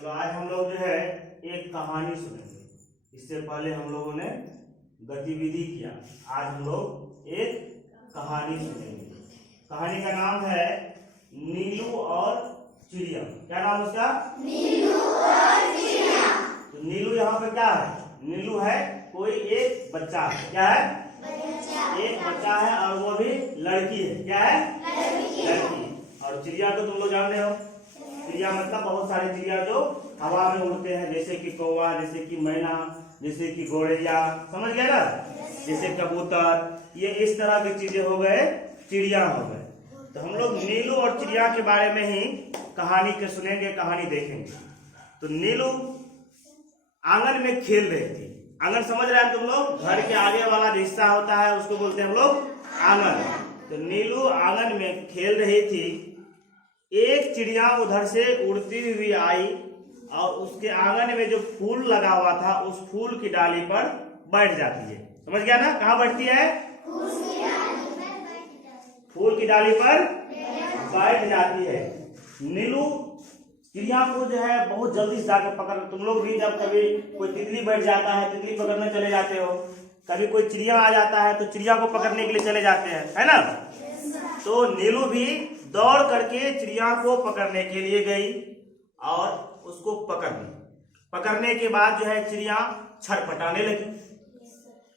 चलो आज हम लोग जो है एक कहानी सुनेंगे। इससे पहले हम लोगों ने गतिविधि किया। आज हम लोग एक कहानी सुनेंगे। कहानी का नाम है नीलू और चिड़िया। क्या नाम उसका? नीलू और चिड़िया। तो नीलू यहाँ पे क्या है? नीलू है कोई एक बच्चा है। क्या है? एक बच्चा है और वो भी लड़की है। क्या है? लड़की। और चिड़िया को तुम लोग जान रहे हो। चिड़िया मतलब बहुत सारी चिड़िया जो हवा में उड़ते हैं, जैसे कि कौवा, जैसे कि मैना, जैसे कि गोरैया, समझ गए ना? जैसे कबूतर, ये इस तरह की चीजें हो गए, चिड़िया हो गए। तो हम लोग नीलू और चिड़िया के बारे में ही कहानी के सुनेंगे, कहानी देखेंगे। तो नीलू आंगन में खेल रही थी। आंगन समझ रहे हैं तुम लोग? घर के आगे वाला जो हिस्सा होता है उसको बोलते हैं हम लोग आंगन। तो नीलू आंगन में खेल रही थी। एक चिड़िया उधर से उड़ती हुई आई और उसके आंगन में जो फूल लगा हुआ था उस फूल की डाली पर बैठ जाती है। समझ गया ना? कहाँ बैठती है? फूल की डाली पर बैठ जाती है। नीलू चिड़िया को जो है बहुत जल्दी से जाकर पकड़। तुम लोग भी जब कभी कोई तितली बैठ जाता है, तितली पकड़ने चले जाते हो। कभी कोई चिड़िया आ जाता है तो चिड़िया को पकड़ने के लिए चले जाते हैं, है ना? तो नीलू भी दौड़ करके चिड़िया को पकड़ने के लिए गई और उसको पकड़ ली। पकड़ने के बाद जो है चिड़िया छटपटाने लगी।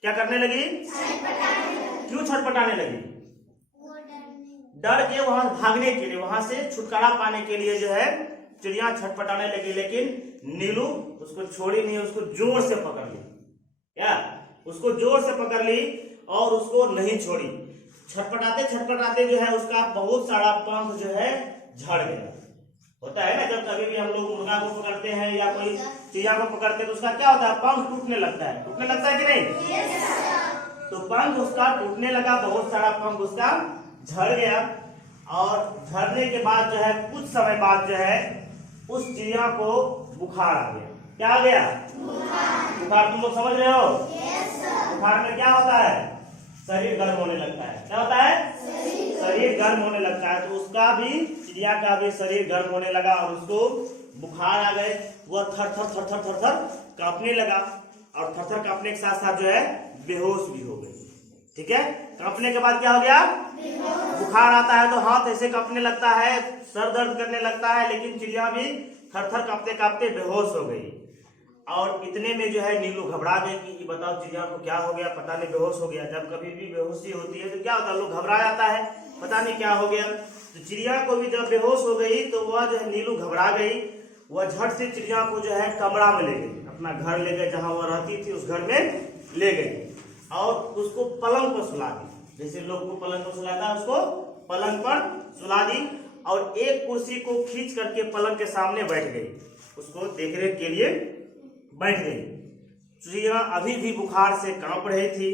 क्या करने लगी? क्यों छटपटाने लगी? डर के वहां भागने के लिए, वहां से छुटकारा पाने के लिए जो है चिड़िया छटपटाने लगी। लेकिन नीलू उसको छोड़ी नहीं, उसको जोर से पकड़ ली। क्या? उसको जोर से पकड़ ली और उसको नहीं छोड़ी। छटपटाते छटपटाते जो है उसका बहुत सारा पंख जो है झड़ गया। होता है ना, जब कभी भी हम लोग मुर्गा को पकड़ते हैं या कोई चिड़िया को पकड़ते हैं तो उसका क्या होता है? पंख टूटने लगता है। टूटने लगता है कि नहीं? तो पंख उसका टूटने लगा, बहुत सारा पंख उसका झड़ गया। और झड़ने के बाद जो है कुछ समय बाद जो है उस चिड़िया को बुखार आ गया। क्या आ गया? बुखार। तुम लोग समझ रहे हो? बुखार में क्या होता है? शरीर गर्म होने लगता है। क्या होता है? शरीर गर्म होने लगता है। तो उसका भी, चिड़िया का भी शरीर गर्म होने लगा और उसको बुखार आ गए। वह थर थर थर थर थर थर कांपने लगा और थर थर कांपने के साथ साथ जो है बेहोश भी हो गई। ठीक है? कांपने के बाद क्या हो गया? बुखार आता है तो हाथ ऐसे कांपने लगता है, सर दर्द करने लगता है, लेकिन चिड़िया भी थर थर कांपते कांपते बेहोश हो गई। और इतने में जो है नीलू घबरा गई कि बताओ चिड़िया को क्या हो गया, पता नहीं बेहोश हो गया। जब कभी भी बेहोशी होती है तो क्या होता है? लोग घबरा जाता है, पता नहीं क्या हो गया। तो चिड़िया को भी जब बेहोश हो गई तो वह जो है नीलू घबरा गई। वह झट से चिड़िया को जो है कमरा में ले गई, अपना घर ले गए, जहां वह रहती थी उस घर में ले गई और उसको पलंग पर सुला दी। जैसे लोग को पलंग पर सुलाता है, उसको पलंग पर सुला दी और एक कुर्सी को खींच करके पलंग के सामने बैठ गई। उसको देखने के लिए बैठ गई। चिड़िया अभी भी बुखार से कांप रही थी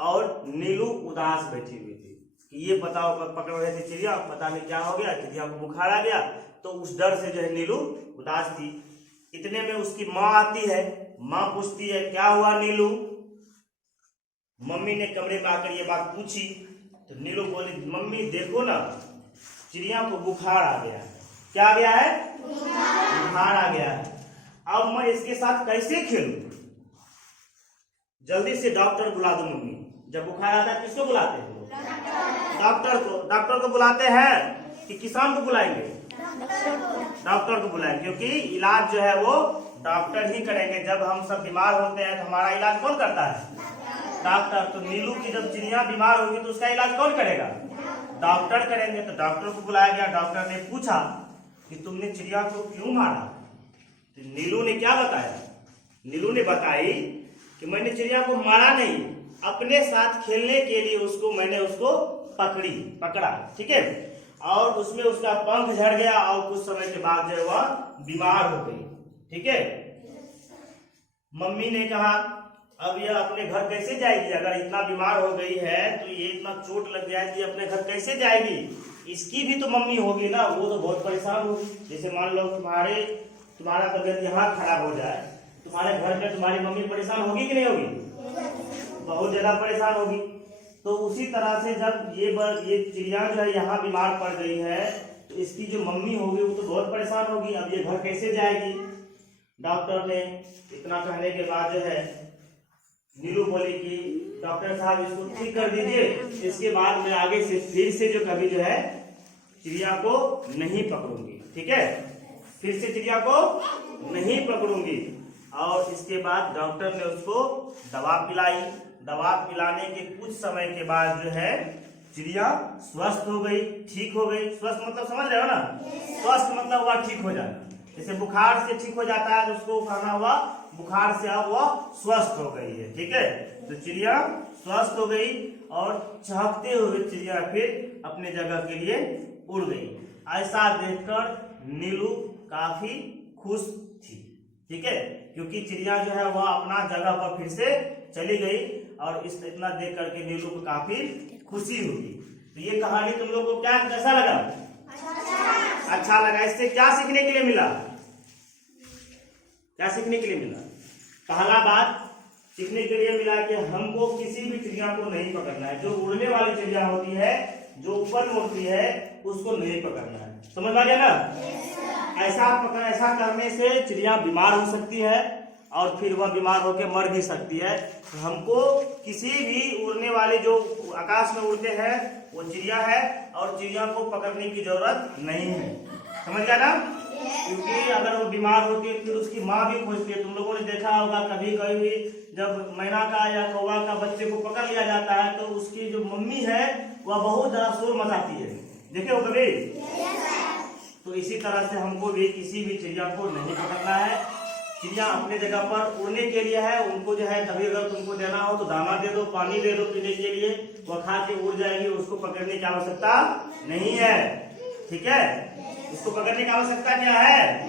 और नीलू उदास बैठी हुई थी कि ये बताओ, पकड़ रहे थे चिड़िया, पता नहीं क्या हो गया, चिड़िया को बुखार आ गया। तो उस डर से जो है नीलू उदास थी। इतने में उसकी माँ आती है। माँ पूछती है क्या हुआ नीलू? मम्मी ने कमरे में आकर ये बात पूछी तो नीलू बोली मम्मी देखो ना, चिड़िया को बुखार आ गया है। क्या आ गया है? बुखार आ गया है। अब मैं इसके साथ कैसे खेलूं? जल्दी से डॉक्टर बुला दो मम्मी। जब बुखार आता है किसको बुलाते हैं? डॉक्टर को। डॉक्टर को बुलाते हैं कि किसान को बुलाएंगे? डॉक्टर को बुलाएंगे, क्योंकि इलाज जो है वो डॉक्टर ही करेंगे। जब हम सब बीमार होते हैं तो हमारा इलाज कौन करता है? डॉक्टर। तो नीलू की जब चिड़िया बीमार होगी तो उसका इलाज कौन करेगा? डॉक्टर करेंगे। तो डॉक्टर को बुलाया गया। डॉक्टर ने पूछा कि तुमने चिड़िया को क्यों मारा? तो नीलू ने क्या बताया? नीलू ने बताई कि मैंने चिड़िया को मारा नहीं, अपने साथ खेलने के लिए मैंने उसको पकड़ा। ठीक है? और उसमें उसका पंख झड़ गया और कुछ समय के बाद जो है वह बीमार हो गई। ठीक है? मम्मी ने कहा अब यह अपने घर कैसे जाएगी? अगर इतना बीमार हो गई है तो ये इतना चोट लग जाएगी, अपने घर कैसे जाएगी? इसकी भी तो मम्मी होगी ना, वो तो बहुत परेशान होगी। जैसे मान लो तुम्हारा तबियत यहाँ खराब हो जाए, तुम्हारे घर में तुम्हारी मम्मी परेशान होगी कि नहीं होगी? बहुत ज्यादा परेशान होगी। तो उसी तरह से जब ये चिड़िया जो है यहाँ बीमार पड़ गई है तो इसकी जो मम्मी होगी वो तो बहुत परेशान होगी। अब ये घर कैसे जाएगी? डॉक्टर ने इतना कहने के बाद जो है नीलू बोली कि डॉक्टर साहब इसको ठीक कर दीजिए, इसके बाद मैं आगे से फिर से जो कभी जो है चिड़िया को नहीं पकड़ूंगी। ठीक है, फिर से चिड़िया को नहीं पकड़ूंगी। और इसके बाद डॉक्टर ने उसको दवा पिलाई। दवा पिलाने के कुछ समय के बाद जो है चिड़िया स्वस्थ हो गई, ठीक हो गई। स्वस्थ मतलब समझ रहे हो ना? स्वस्थ मतलब हुआ ठीक हो जाना। जैसे बुखार से ठीक हो जाता है तो उसको कहना हुआ बुखार से अब वह स्वस्थ हो गई है। ठीक है, तो चिड़िया स्वस्थ हो गई और चहकते हुए चिड़िया फिर अपने जगह के लिए उड़ गई। ऐसा देखकर नीलू काफी खुश थी। ठीक है, क्योंकि चिड़िया जो है वह अपना जगह पर फिर से चली गई और इतना देख करके नीलू को काफी खुशी हुई। तो ये कहानी तुम लोग को क्या कैसा लगा? अच्छा लगा। इससे क्या सीखने के लिए मिला? क्या सीखने के लिए मिला? पहला बात सीखने के लिए मिला कि हमको किसी भी चिड़िया को नहीं पकड़ना है। जो उड़ने वाली चिड़िया होती है, जो ऊपर उड़ती है, उसको नहीं पकड़ना है। समझ आ गया ना? ऐसा करने से चिड़िया बीमार हो सकती है और फिर वह बीमार होकर मर भी सकती है। तो हमको किसी भी उड़ने वाले जो आकाश में उड़ते हैं वो चिड़िया है और चिड़िया को पकड़ने की जरूरत नहीं है। समझ गया ना? क्योंकि अगर वो बीमार होती है फिर उसकी माँ भी खोजती है। तुम लोगों ने देखा होगा कभी कभी जब मैना का या कौवा का बच्चे को पकड़ लिया जाता है तो उसकी जो मम्मी है वह बहुत ज्यादा शोर मचाती है। देखे हो कभी? तो इसी तरह से हमको भी किसी भी चिड़िया को नहीं पकड़ना है। चिड़िया अपने जगह पर उड़ने के लिए है। उनको जो है कभी अगर तुमको देना हो तो दाना दे दो, पानी दे दो पीने के लिए, वह खा के उड़ जाएगी। उसको पकड़ने की आवश्यकता नहीं है। ठीक है, इसको पकड़ने की आवश्यकता क्या है?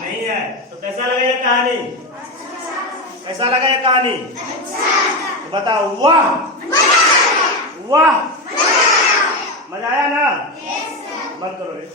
नहीं है। तो कैसा लगा ये कहानी? कैसा लगा ये कहानी? तो बताओ। वाह वाह, मजा आया ना? बंद करो रे।